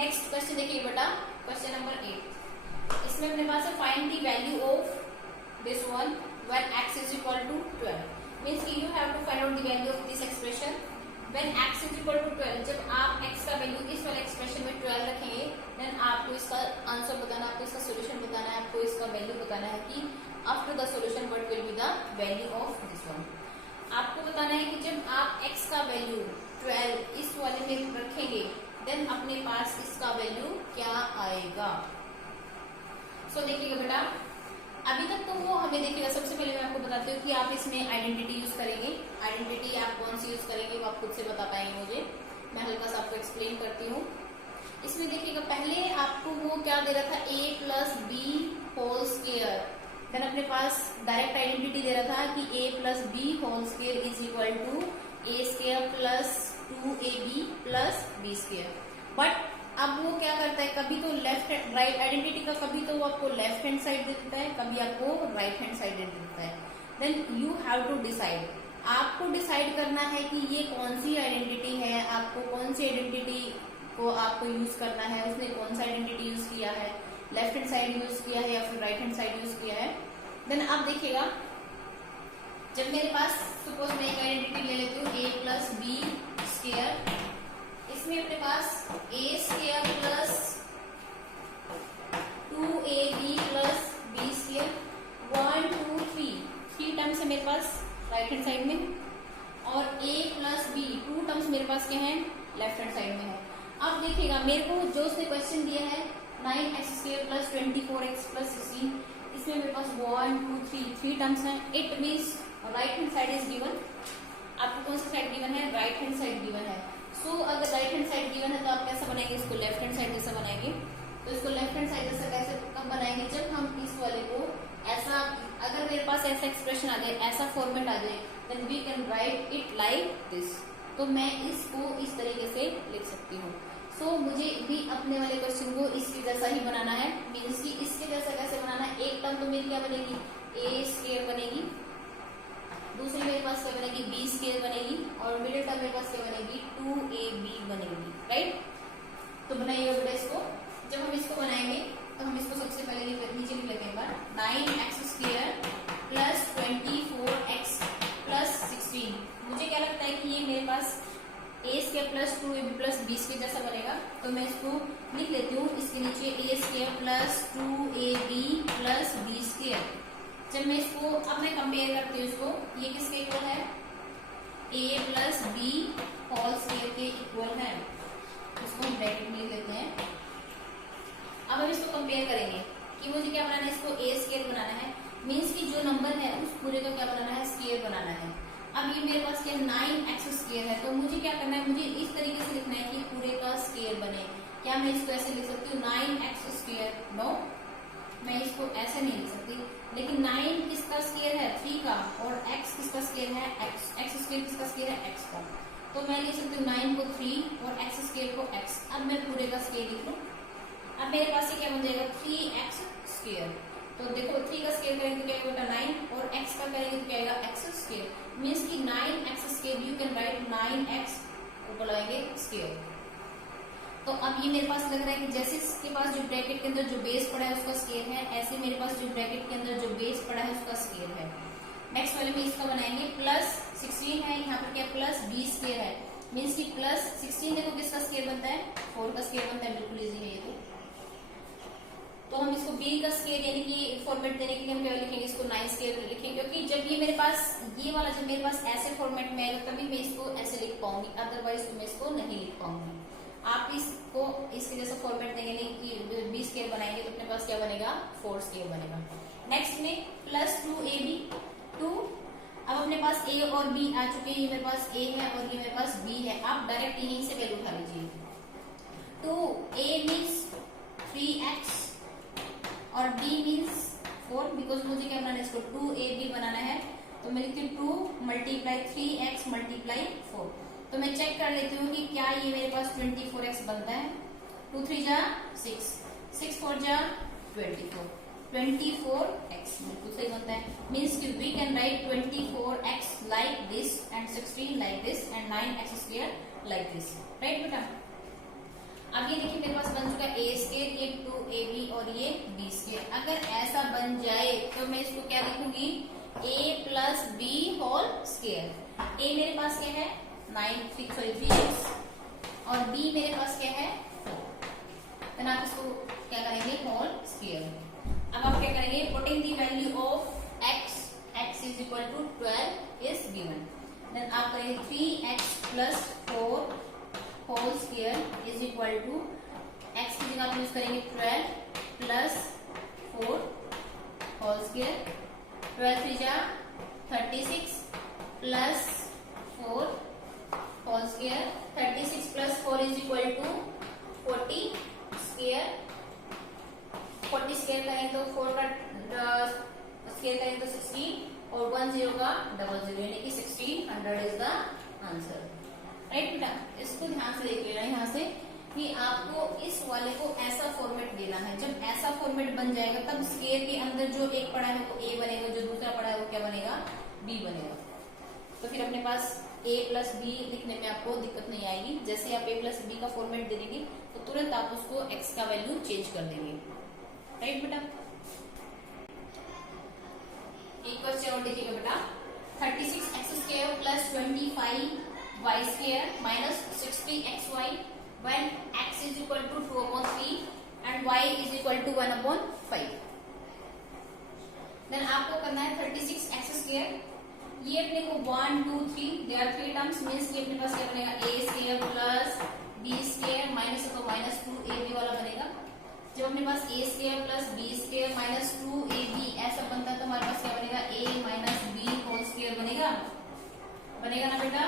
Next question देखिए बेटा, question number 8। इसमें अपने पास है find the value of this one when x is equal to 12। Means कि you have to find out the value of this expression when x is equal to 12। जब आप x का वैल्यू इस वाले एक्सप्रेशन में 12 रखेंगे, देन आपको इसका आंसर बताना, आपको इसका सोल्यूशन बताना है, आपको इसका वैल्यू बताना है कि after the solution what will be the value of this one. आपको बताना है कि जब आप x का वैल्यू 12 इस वाले में रखेंगे, देन अपने पास इसका वैल्यू क्या आएगा। सो देखिएगा बेटा, अभी तक तो वो हमें देखिएगा, सबसे पहले मैं आपको बताती हूँ कि आप इसमें आइडेंटिटी यूज करेंगे। आइडेंटिटी आप कौन सी यूज करेंगे वो आप खुद से बता पाएंगे मुझे, मैं हल्का सा आपको एक्सप्लेन करती हूँ। इसमें देखिएगा, पहले आपको वो क्या दे रहा था, a plus B whole square. Then अपने पास डायरेक्ट आइडेंटिटी दे रहा था कि a plus B whole square is equal to a square plus 2ab plus b square. But अब वो क्या करता है, कभी तो लेफ्ट राइट आइडेंटिटी का, कभी तो वो आपको लेफ्ट हैंड साइड दे देता है, कभी आपको राइट हैंड साइड दे देता है। Then you have to decide, आपको डिसाइड करना है कि ये कौन सी आइडेंटिटी है, आपको कौन सी आइडेंटिटी को आपको यूज करना है। उसने कौन सा आइडेंटिटी यूज किया है, लेफ्ट हैंड साइड यूज किया है या फिर राइट हैंड साइड यूज किया है। देन आप देखिएगा, जब मेरे पास सपोज मैं एक आइडेंटिटी ले लेती हूँ a प्लस बी स्क्वायर, इसमें अपने पास a square plus 2ab plus b square 1 2 3 terms है मेरे पास राइट हैंड साइड में, और a प्लस b 2 टर्म्स मेरे पास क्या है, लेफ्ट हैंड साइड में है। अब देखिएगा, मेरे को जो उसने क्वेश्चन दिया है 9x square plus 24x plus 16, इसमें मेरे पास 1 2 3 टर्म्स हैं। It means right hand side is given. आपको कौन सा साइड गिवन है, राइट हैंड साइड गिवन है। सो अगर राइट हैंड साइड गिवन है तो आप कैसा बनाएंगे, इसको लेफ्ट हैंड साइड जैसा बनाएंगे। तो इसको लेफ्ट हैंड साइड जैसा कैसे कब बनाएंगे, जब हम इस वाले को ऐसा, अगर मेरे पास ऐसा एक्सप्रेशन आ जाए, ऐसा फॉर्मेट आ जाए, then we can write it like this. तो मैं इसको इस तरीके से लिख सकती हूँ। सो मुझे भी अपने वाले क्वेश्चन को इसके जैसा ही बनाना है। मीन्स कि इसके जैसा कैसे बनाना है, एक टर्म तो मेरी क्या बनेगी, a स्क्वायर बनेगी, दूसरी मेरे पास क्या बनेगी, बी स्क्वायर बनेगी, और मिडिल टर्म मेरे पास क्या बनेगी, 2ab बनेगी। राइट, तो बनाइएगा बेटा इसको। जब हम इसको बनाएंगे तो हम इसको सबसे पहले नीचे लिख लेते हैं, 9x square plus 24x plus 16। मुझे क्या लगता है कि ये मेरे पास a square plus 2ab plus b square जैसा बनेगा, तो मैं इसको लिख लेती हूँ। इसके नीचे a square plus 2ab plus b square. जब मैं इसको, अब मैं कंपेयर करती हूँ इसको, ये किसके इक्वल है, a plus B whole square के इक्वल है। इसको हम ब्रैकेट में लिख लेते हैं। अब हम इसको कंपेयर करेंगे कि मुझे क्या बनाना है, इसको a स्क्वायर बनाना है। मीन्स कि जो नंबर है उस पूरे को क्या बनाना है, स्क्वायर बनाना है। अब ये मेरे पास क्या 9x स्क्वायर है, तो मुझे क्या करना है, मुझे इस तरीके से लिखना है कि पूरे का स्क्वायर बने। क्या मैं इसको ऐसे लिख सकती हूँ 9x स्क्वायर? नो, मैं इसको ऐसे नहीं लिख सकती। लेकिन 9 किसका स्क्वायर है, 3 का, और x किसका स्क्वायर है, x स्क्वायर किसका स्क्वायर है, x का। तो मैं लिख सकती हूँ 9 को 3 और x स्क्वायर को x। अब मैं पूरे का स्क्वायर लिख लूँ। अब मेरे पास ये क्या बन जाएगा, 3x स्क्वायर। तो देखो 3 का स्क्वायर करेंगे तो क्या होगा 9, और x का करेंगे तो क्या आएगा x स्क्वायर। मीन्स कि 9x square, you can right 9x ऊपर लगाएंगे स्क्वायर। तो अब ये मेरे पास लग रहा है कि जैसे इसके पास जो ब्रैकेट के अंदर जो बेस पड़ा है उसका स्क्वायर है, ऐसे मेरे पास जो ब्रैकेट के अंदर जो बेस पड़ा है उसका स्क्वायर है। नेक्स्ट वाले में इसका बनाएंगे, प्लस 16 है, यहाँ पर क्या प्लस b स्क्वायर है। मीन्स कि प्लस 16 देखो किसका स्क्वायर बनता है, 4 का स्क्वायर बनता है। बिल्कुल इजी है ये तो हम इसको b का स्क्वायर यानी कि फॉर्मेट देने के लिए हम क्या लिखेंगे, इसको 9 स्क्वायर लिखेंगे। क्योंकि जब ये मेरे पास, ये वाला जब मेरे पास ऐसे फॉर्मेट में आएगा तभी मैं इसको ऐसे लिख पाऊंगी, अदरवाइज तो मैं इसको नहीं लिख पाऊंगी। आप इसको इसके जैसा फॉर्मेट देंगे नहीं कि b स्क्वायर बनाएंगे तो अपने पास क्या बनेगा, 4 स्क्वायर बनेगा। नेक्स्ट में प्लस 2ab 2। अब अपने पास a और b आ चुके हैं, ये मेरे पास a है और ये मेरे पास b है। आप डायरेक्ट यहीं से वैल्यू उठा लीजिए। 2a मीन्स 3x और b मीन्स 4, बिकॉज मुझे क्या बनाना है, इसको 2ab बनाना है। तो मैं लिखती हूँ 2 मल्टीप्लाई 3x मल्टीप्लाई 4। तो मैं चेक कर लेती हूँ कि क्या ये मेरे पास 24x बनता है। 2 3 जा 6, 6 4 जा 24, 24x बिल्कुल सही बनता है। मीन्स कि we can write 24x like this and 16 like this and 9x square like this. Right बेटा, अब ये देखिए मेरे पास बन चुका है ए स्क्वायर, ये 2ab और ये बी स्क्वायर। अगर ऐसा बन जाए तो मैं इसको क्या लिखूंगी, a plus B whole square. ए मेरे पास क्या है 3x और b मेरे पास क्या है 4। आप इसको क्या करेंगे होल स्क्वायर। अब आप क्या करेंगे, putting the value of x is equal to 12 is given. Then आप करेंगे 3x plus 4 whole square is equal to x की जगह आप यूज करेंगे 12 प्लस 4 होल स्क्वायर। 12 3 जा 36 plus 4 whole square. 36 plus 4 is equal to 40 square. 40 square करेंगे तो 4 का स्क्वायर करेंगे तो 16 और 1 0 का 00 यानी कि 1600 इज द आंसर। राइट बेटा, इसको ध्यान से देख लेना यहाँ से कि आपको इस वाले को ऐसा फॉर्मेट देना है। जब ऐसा फॉर्मेट बन जाएगा तब स्क्वायर के अंदर जो एक पड़ा है वो a बनेगा, जो दूसरा पड़ा है वो क्या बनेगा b बनेगा। तो फिर अपने पास a प्लस बी लिखने में आपको दिक्कत नहीं आएगी। जैसे आप a प्लस बी का फॉर्मेट दे देंगे तो तुरंत आप उसको x का वैल्यू चेंज कर देंगे। राइट बेटा, एक क्वेश्चन और देखिएगा बेटा, 36x square plus 25y square minus 60xy when x is equal to 2/3 and y is equal to 1/5। Then आपको करना है 36x स्क्वायर, ये अपने को 1 2 3 दे आर 3 टर्म्स, मींस ये अपने पास क्या बनेगा a square plus b square minus तो माइनस 2ab वाला बनेगा। जब अपने पास a square plus b square minus 2ab ऐसा बनता है तो हमारे पास क्या बनेगा a minus b whole square बनेगा। बनेगा ना बेटा,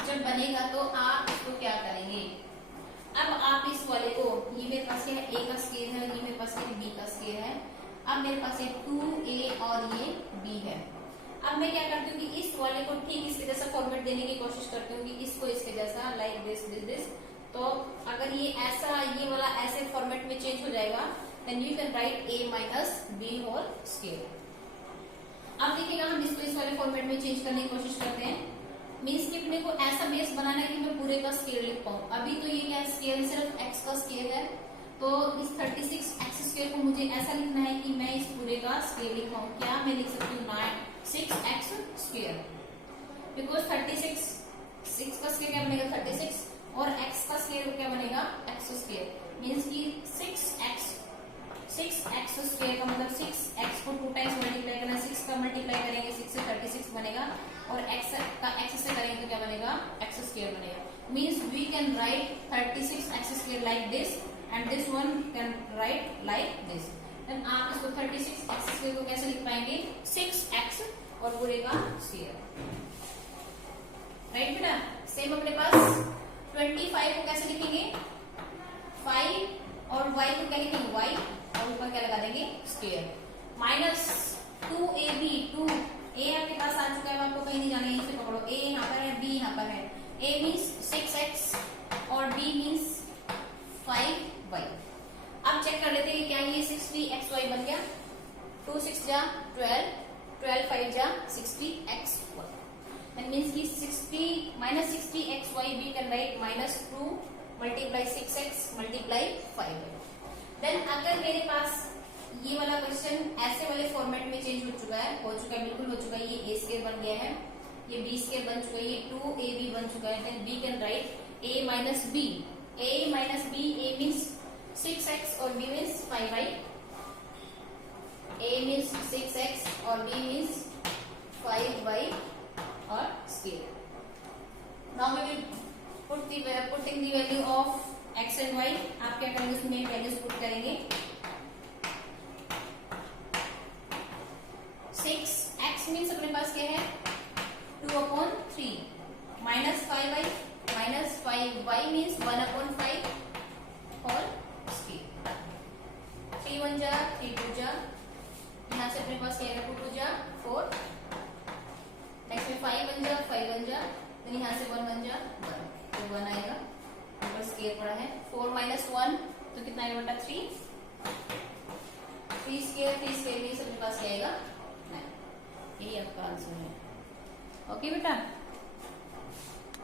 जब बनेगा तो आप इसको क्या करेंगे, अब आप इस वाले को, ये मेरे पास क्या है a का स्क्वायर है, ये मेरे पास क्या है b का स्क्वायर है। अब मेरे पास ये 2a और ये b है। अब मैं क्या करती हूँ कि इस वाले को ठीक इसके जैसा फॉर्मेट देने की कोशिश करती हूँ कि इसको इसके जैसा लाइक दिस दिस दिस। तो अगर ये ऐसा, ये वाला ऐसे फॉर्मेट में चेंज हो जाएगा then you can write a minus b whole square. अब देखिएगा हम इसको इस वाले फॉर्मेट में चेंज करने की कोशिश करते हैं, मीन्स कि अपने को ऐसा बेस बनाना है कि मैं पूरे का स्क्वायर लिख पाऊँ। अभी तो ये क्या स्क्वायर सिर्फ x का स्क्वायर है, तो इस 36x स्क्वायर को मुझे ऐसा लिखना है कि मैं इस पूरे का स्क्वायर लिख पाऊँ। क्या मैं लिख सकती हूँ 6x स्क्वायर, बिकॉज 6 का स्क्वायर क्या बनेगा 36 और x का स्क्वायर क्या बनेगा x स्क्वायर, मीन्स कि 6x स्क्वायर का मतलब 6x को 2 टाइम्स मल्टीप्लाई करना है, 6 का मल्टीप्लाई करेंगे 6 से 36 बनेगा और x का x से करेंगे तो क्या बनेगा x स्क्वायर बनेगा। Means we can write 36x square like this and this one can write like this. Then आप इसको 36x स्क्वायर को कैसे लिख पाएंगे 6x और पूरे का स्क्वायर। राइट बेटा, सेम अपने पास 25 को कैसे लिखेंगे 5 और y को क्या लिखेंगे y और ऊपर क्या लगा देंगे स्क्वायर माइनस 2ab 2a आपके पास आ चुका है, आपको कहीं नहीं जाना है, इसे पकड़ो। a यहाँ पर है, b यहाँ पर है। a मीन्स 6x और b मीन्स 5y। अब चेक कर लेते हैं क्या ये 60xy बन गया। 2 6 जा 12, 12 5 जा 60xy। That means कि 60 minus 60xy we can write minus 2 multiply 6x multiply 5y। Then अगर मेरे पास ये वाला क्वेश्चन ऐसे वाले फॉर्मेट में चेंज हो चुका है, बिल्कुल हो चुका है, ये a स्क्वायर बन गया है, ये b स्क्वायर बन चुका है, ये 2ab बन चुका है, then we can write a minus b। a minus b, a means 6x और b means 5y। a means 6x और b means 5y और square. Now we will putting the value of x and y। आप क्या करेंगे उसमें values put करेंगे। 6x means अपने पास क्या है 2/3 minus 5y minus 5y means 1/5 और स्क्वायर। 3 1 जा 3 2 जा, यहाँ से अपने पास क्या है 2 2 जा 4, नेक्स्ट में 5 1 जा 5 1 जा, तो यहाँ से 1 1 जा 1, तो 1 आएगा, ऊपर स्क्वायर पड़ा है। 4 माइनस 1 तो कितना आएगा बेटा 3 स्क्वायर भी अपने पास क्या आएगा 9। यही आपका आंसर है। ओके बेटा।